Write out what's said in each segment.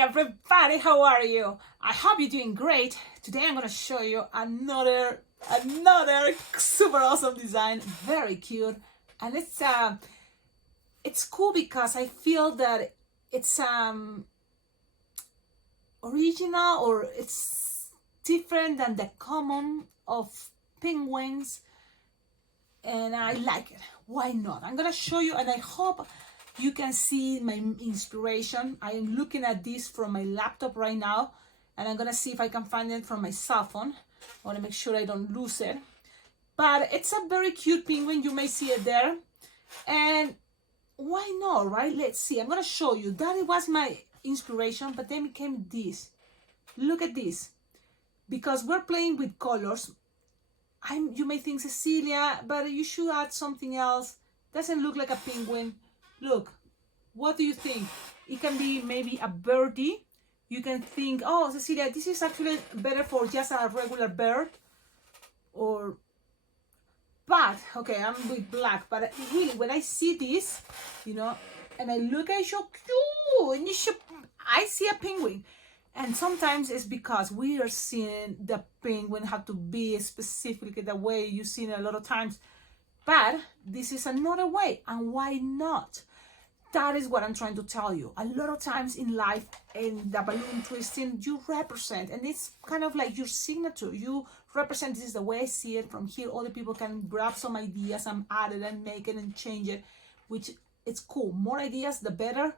everybody, how are you? I hope you're doing great. Today I'm gonna show you another super awesome design, very cute, and it's cool because I feel that it's original, or it's different than the common of penguins, and I like it. Why not? I'm gonna show you, and I hope you can see my inspiration. I am looking at this from my laptop right now, and I'm gonna see if I can find it from my cell phone. I want to make sure I don't lose it. But it's a very cute penguin. You may see it there, and why not, right? Let's see. I'm gonna show you that it was my inspiration, but then became this. Look at this. Because we're playing with colors, you may think, Cecilia, but you should add something else. Doesn't look like a penguin. Look, what do you think? It can be maybe a birdie. You can think, oh, Cecilia, this is actually better for just a regular bird. But, okay, I'm with black. But really, when I see this, and I look at it, so cute, and I see a penguin. And sometimes it's because we are seeing the penguin have to be specifically the way you've seen it a lot of times. But this is another way, and why not? That is what I'm trying to tell you. A lot of times in life, in the balloon twisting, you represent, and it's kind of like your signature. You represent, this is the way I see it. From here, other people can grab some ideas and add it and make it and change it, which it's cool. More ideas, the better.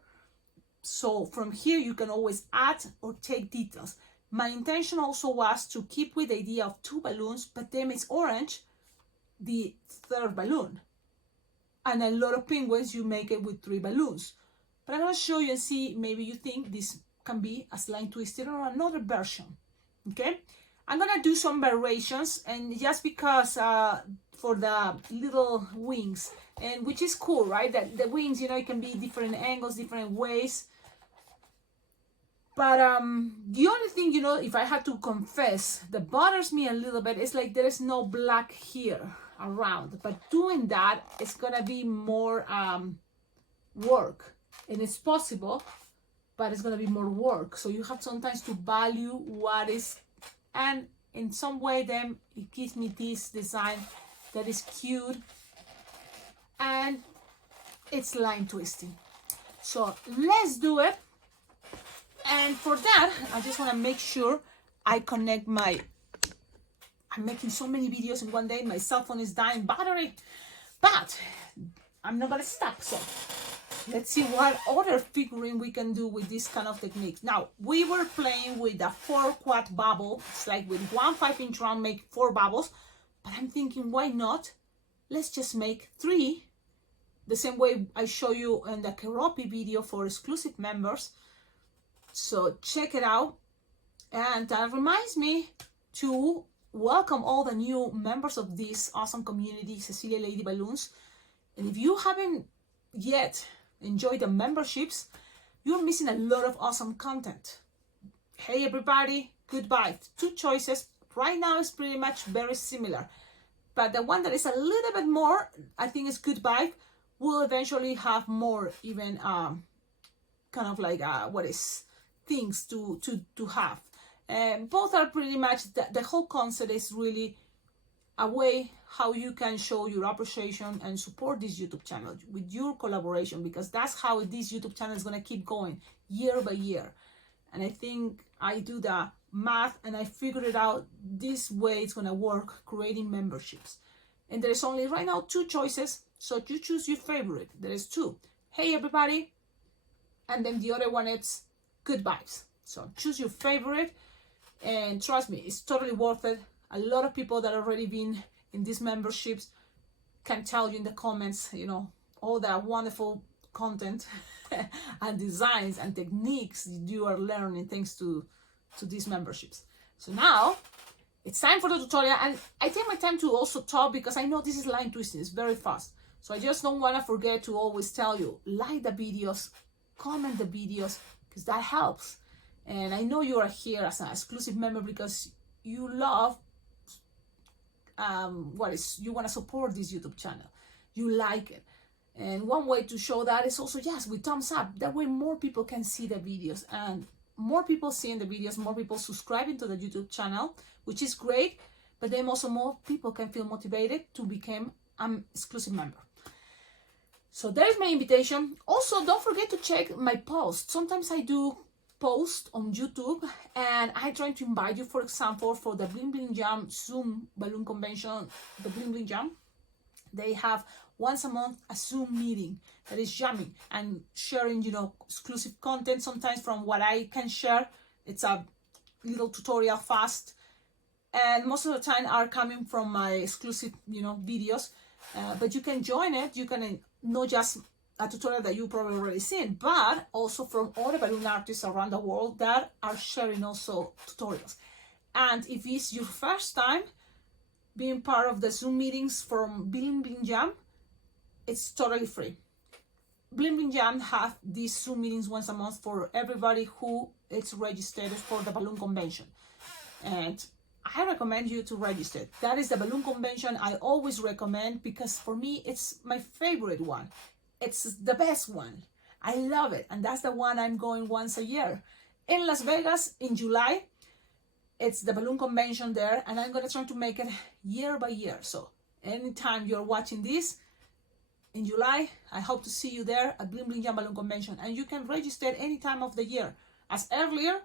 So from here, you can always add or take details. My intention also was to keep with the idea of 2 balloons, but then it's orange, the 3rd balloon. And a lot of penguins, you make it with 3 balloons. But I'm going to show you and see, maybe you think this can be a slime twisted or another version. Okay? I'm going to do some variations, and just because for the little wings, and which is cool, right? That the wings, it can be different angles, different ways. But the only thing, if I had to confess, that bothers me a little bit, is like there is no black here around. But doing that is gonna be more work, and it's possible, but it's gonna be more work. So you have sometimes to value what is, and in some way then it gives me this design that is cute, and it's line twisting. So let's do it. And for that, I just want to make sure I connect I'm making so many videos in one day, my cell phone is dying battery, but I'm not gonna stop. So let's see what other figuring we can do with this kind of techniques. Now, we were playing with a 4-quad bubble. It's like with 1 5-inch round, make 4 bubbles, but I'm thinking, why not? Let's just make 3, the same way I show you in the Keropi video for exclusive members. So check it out. And that reminds me to welcome all the new members of this awesome community, Cecilia Lady Balloons. And if you haven't yet enjoyed the memberships, you're missing a lot of awesome content. Hey everybody, goodbye. 2 choices. Right now it's pretty much very similar. But the one that is a little bit more, I think, is goodbye. Will eventually have more, even kind of like things to have. And both are pretty much, the whole concept is really a way how you can show your appreciation and support this YouTube channel with your collaboration, because that's how this YouTube channel is going to keep going year by year. And I think I do the math and I figured it out, this way it's going to work, creating memberships. And there's only right now 2 choices, so you choose your favorite. There is 2. Hey everybody, and then the other one is good vibes. So choose your favorite, and trust me, it's totally worth it. A lot of people that already been in these memberships can tell you in the comments, all that wonderful content and designs and techniques you are learning thanks to these memberships. So now it's time for the tutorial, and I take my time to also talk because I know this is line twisting, it's very fast. So I just don't want to forget to always tell you, like the videos, comment the videos, because that helps. And I know you are here as an exclusive member because you love you want to support this YouTube channel, you like it. And one way to show that is also, yes, with thumbs up. That way more people can see the videos and more people seeing the videos, more people subscribing to the YouTube channel, which is great, but then also more people can feel motivated to become an exclusive member. So there's my invitation. Also, don't forget to check my posts. Sometimes I do post on YouTube and I try to invite you, for example, for the Bling Bling Jam Zoom balloon convention, the Bling Bling Jam. They have once a month a Zoom meeting that is jamming and sharing, exclusive content. Sometimes from what I can share, it's a little tutorial fast, and most of the time are coming from my exclusive, videos. But you can join it. You can not just a tutorial that you probably already seen, but also from other balloon artists around the world that are sharing also tutorials. And if it's your first time being part of the Zoom meetings from Bling Bling Jam, it's totally free. Bling Bling Jam have these Zoom meetings once a month for everybody who is registered for the balloon convention. And I recommend you to register. That is the balloon convention I always recommend, because for me, it's my favorite one. It's the best one. I love it. And that's the one I'm going once a year. In Las Vegas in July, it's the balloon convention there, and I'm going to try to make it year by year. So anytime you're watching this in July, I hope to see you there at Bling Bling Jam Balloon Convention. And you can register any time of the year. As earlier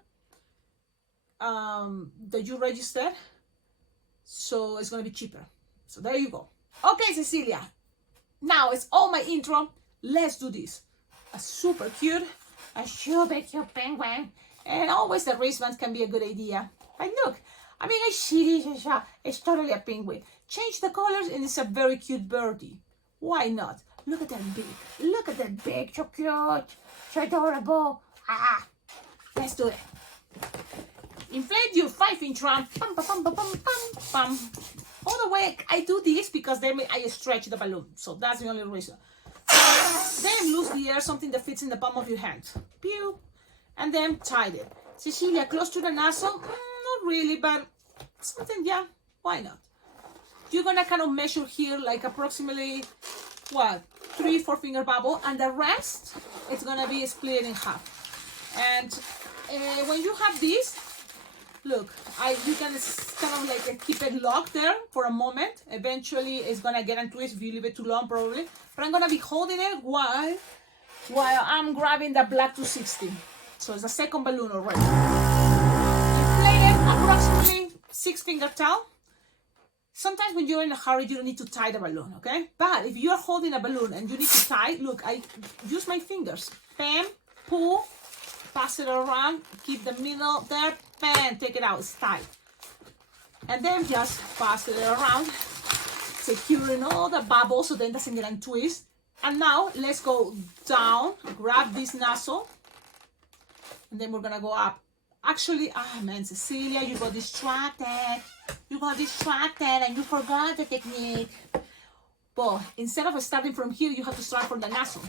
that you registered, so it's going to be cheaper. So there you go. Okay, Cecilia. Now it's all my intro. Let's do this. A super cute penguin. And always the wristband can be a good idea. But look, I mean, I see this, it's totally a penguin. Change the colors and it's a very cute birdie. Why not? Look at that big. Look at that big. So cute. So adorable. Let's do it. Inflate your 5-inch drum. Pum, pum, pum, pum, pum, pum. All the way, I do this because then I stretch the balloon. So that's the only reason. Then loose the air, something that fits in the palm of your hand. Pew. And then tied it. Cecilia, close to the nozzle? Not really, but something, yeah, why not? You're gonna kind of measure here like approximately, 3-4 finger bubble, and the rest, it's gonna be split in half. And when you have this, look, you can kind of like keep it locked there for a moment. Eventually, it's gonna get into it if you leave it too long, probably. But I'm gonna be holding it while I'm grabbing the black 260. So it's the second balloon already. Inflate it approximately 6-finger towel. Sometimes when you're in a hurry, you don't need to tie the balloon, okay? But if you're holding a balloon and you need to tie, look, I use my fingers. Bam, pull, pass it around, keep the middle there, bam, take it out, it's tight. And then just pass it around, securing all the bubbles so then it doesn't get a twist. And now let's go down, grab this nozzle, and then we're gonna go up. Actually, man, Cecilia, you got distracted. You got distracted and you forgot the technique. But instead of starting from here, you have to start from the nozzle.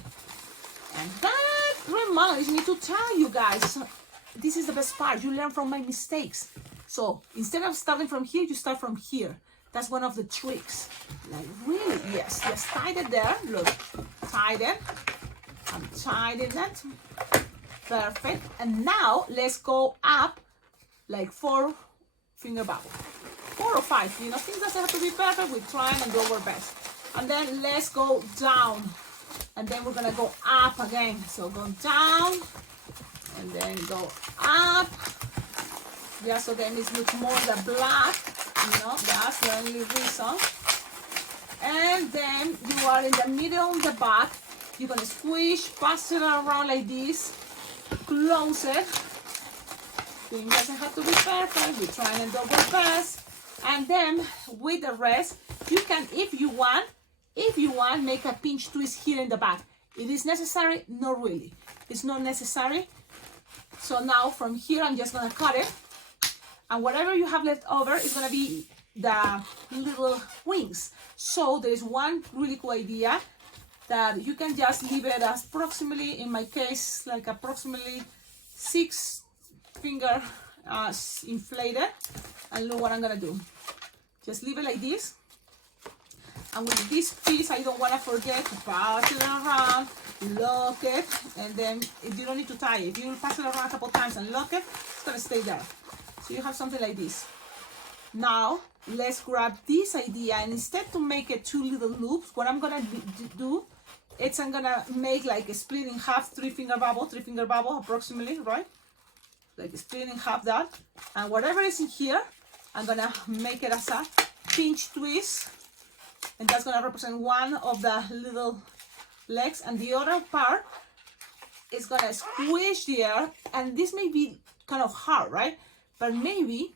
And that reminds me to tell you guys, this is the best part. You learn from my mistakes. So instead of starting from here, you start from here. That's one of the tricks. Like really, yes, tied it there. Look, tied it. I'm tied it. Perfect. And now let's go up like 4-finger bubble. 4 or 5, things doesn't have to be perfect. We're trying and do our best. And then let's go down. And then we're gonna go up again. So go down and then go up. Yeah, so then it looks more the black, that's the only reason. And then you are in the middle of the back. You're gonna squish, pass it around like this. Close it. Thing doesn't have to be perfect. We're trying to do our best. And then with the rest, you can, if you want, make a pinch twist here in the back. It is necessary? Not really. It's not necessary. So now from here, I'm just gonna cut it. And whatever you have left over is gonna be the little wings. So there is one really cool idea that you can just leave it as approximately, in my case, like approximately 6-finger inflated. And look what I'm gonna do. Just leave it like this. And with this piece, I don't want to forget to pass it around, lock it, and then if you don't need to tie it, if you pass it around a couple times and lock it, it's going to stay there. So you have something like this. Now, let's grab this idea, and instead to make it 2 little loops, what I'm going to do is I'm going to make like a split in half, 3-finger bubble approximately, right? Like split in half that. And whatever is in here, I'm going to make it as a pinch twist. And that's going to represent one of the little legs. And the other part is going to squish the air. And this may be kind of hard, right? But maybe,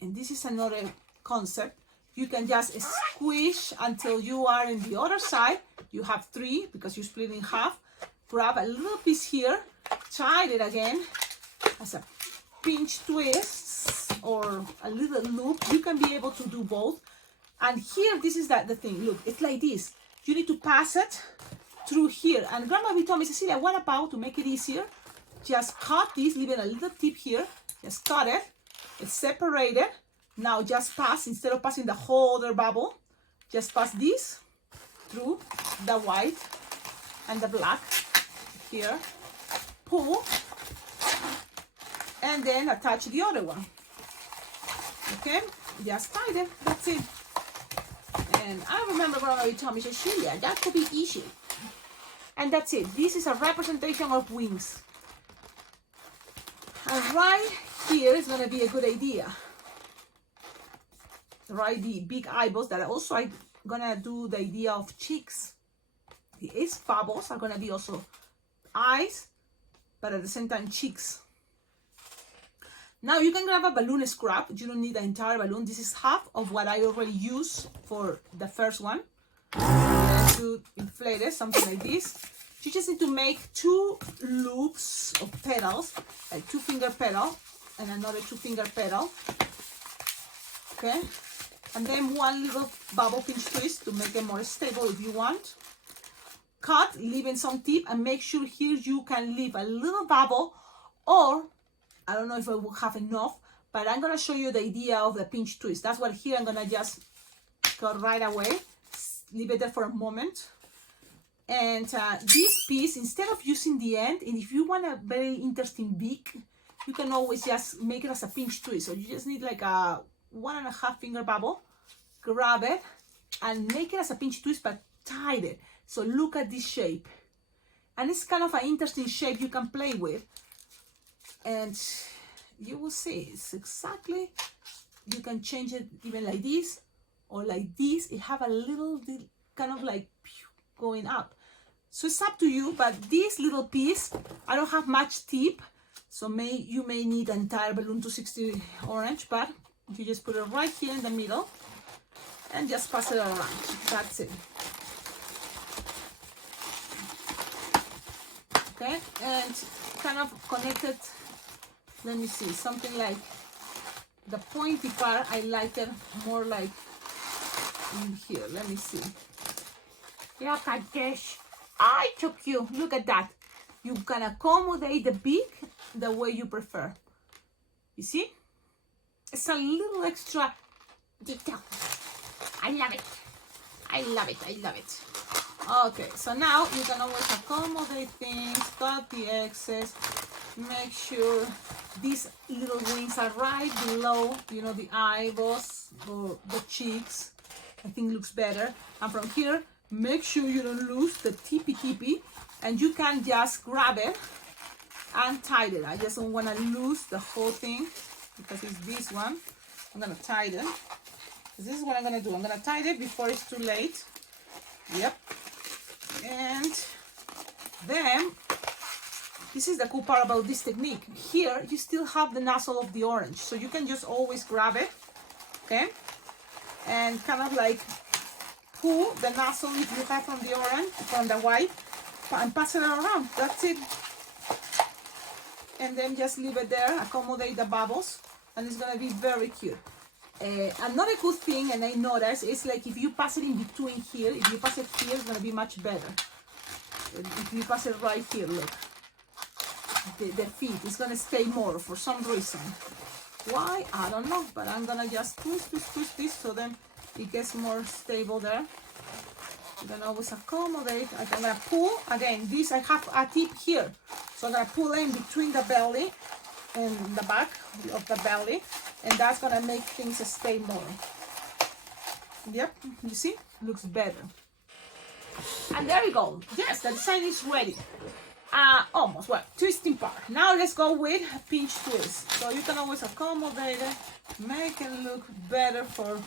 and this is another concept, you can just squish until you are in the other side. You have 3 because you split in half. Grab a little piece here, tie it again as a pinch twist or a little loop. You can be able to do both. And here, this is the thing. Look, it's like this. You need to pass it through here. And Grandma told me, Cecilia, what about to make it easier? Just cut this, leaving a little tip here. Just cut it. It's separated. Now just pass, instead of passing the whole other bubble, just pass this through the white and the black here. Pull. And then attach the other one. Okay? Just tie it. That's it. And I remember Grandma told me, Cecilia, that could be easy. And that's it. This is a representation of wings. And right here is going to be a good idea. Right, the big eyeballs that also I'm going to do the idea of cheeks. These bubbles are going to be also eyes, but at the same time cheeks. Now you can grab a balloon scrap. You don't need the entire balloon. This is half of what I already used for the first one. Let's do inflate it, something like this. You just need to make 2 loops of petals, like 2-finger petal and another 2-finger petal. Okay, and then 1 little bubble pinch twist to make it more stable if you want. Cut, leaving some tip, and make sure here you can leave a little bubble, or I don't know if I will have enough, but I'm gonna show you the idea of the pinch twist. That's what here I'm gonna just cut right away, leave it there for a moment. And this piece, instead of using the end, and if you want a very interesting beak, you can always just make it as a pinch twist. So you just need like a 1.5-finger bubble, grab it and make it as a pinch twist, but tie it. So look at this shape, and it's kind of an interesting shape you can play with, and you will see it's exactly, you can change it even like this or like this. It have a little kind of like going up, so it's up to you. But this little piece, I don't have much tip, so you may need an entire balloon 260 orange, but you just put it right here in the middle and just pass it around. That's it. Okay, and kind of connected, let me see, something like the pointy part, I like it more like in here. Let me see. Look at this. I took you. Look at that. You can accommodate the beak the way you prefer. You see? It's a little extra detail. I love it. I love it. I love it. Okay, so now you can always accommodate things, cut the excess, make sure these little wings are right below, you know, the eyeballs or the cheeks. I think looks better. And from here, make sure you don't lose the tippy, and you can just grab it and tie it. I just don't want to lose the whole thing because it's this one. I'm going to tie it. This is what I'm going to do. I'm going to tie it before it's too late. Yep. And then, this is the cool part about this technique. Here, you still have the nozzle of the orange, so you can just always grab it, okay? And kind of like pull the nozzle if you have from the orange, from the white, and pass it around. That's it. And then just leave it there, accommodate the bubbles, and it's gonna be very cute. Another good thing, and I noticed, is like if you pass it in between here, if you pass it here, it's gonna be much better. If you pass it right here, look, the feet is gonna stay more for some reason. Why? I don't know, but I'm gonna just twist this, so then it gets more stable there. You can always accommodate. I'm gonna pull again. This I have a tip here, so I'm gonna pull in between the belly and the back of the belly, and that's gonna make things stay more. Yep, you see, looks better. And there we go. Yes, the design is ready. Almost. Well, twisting part. Now let's go with a pinch twist. So you can always accommodate it, make it look better for,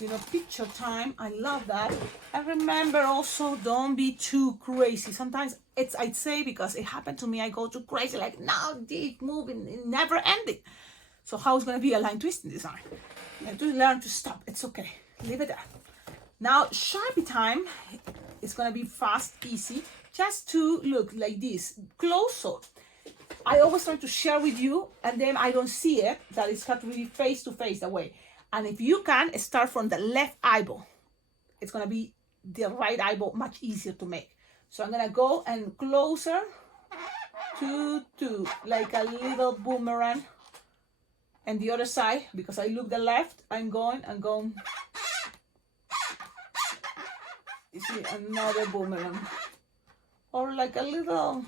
you know, picture time. I love that. And remember also, don't be too crazy. Sometimes it's, I'd say, because it happened to me, I go too crazy, like, now keep moving, never ending. So how is going to be a line twisting design? You have to learn to stop. It's okay. Leave it there. Now, Sharpie time is going to be fast, easy. Just to look like this, closer. I always try to share with you, and then I don't see it, that it's got to be face to face that way. And if you can, start from the left eyeball. It's gonna be the right eyeball much easier to make. So I'm gonna go and closer to like a little boomerang. And the other side, because I look the left, I'm going. You see, another boomerang. Or like a little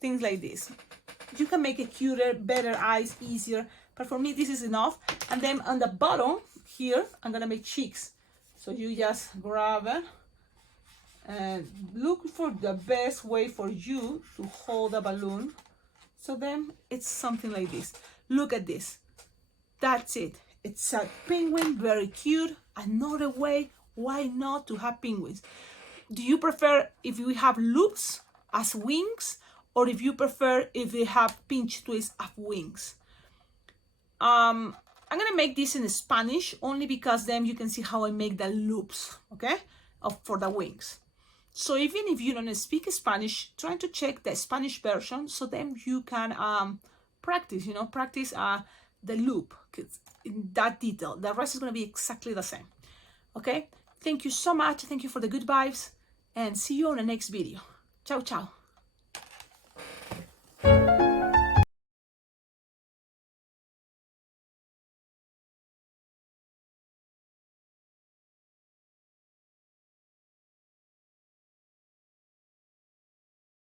things like this. You can make it cuter, better eyes, easier. But for me, this is enough. And then on the bottom here, I'm gonna make cheeks. So you just grab it and look for the best way for you to hold a balloon. So then it's something like this. Look at this. That's it. It's a penguin, very cute. Another way, why not to have penguins? Do you prefer if you have loops as wings, or if you prefer if they have pinch twists as wings? I'm gonna make this in Spanish only because then you can see how I make the loops, okay, for the wings. So even if you don't speak Spanish, try to check the Spanish version so then you can practice the loop in that detail. The rest is gonna be exactly the same. Okay, thank you so much. Thank you for the good vibes, and see you on the next video. Ciao, ciao.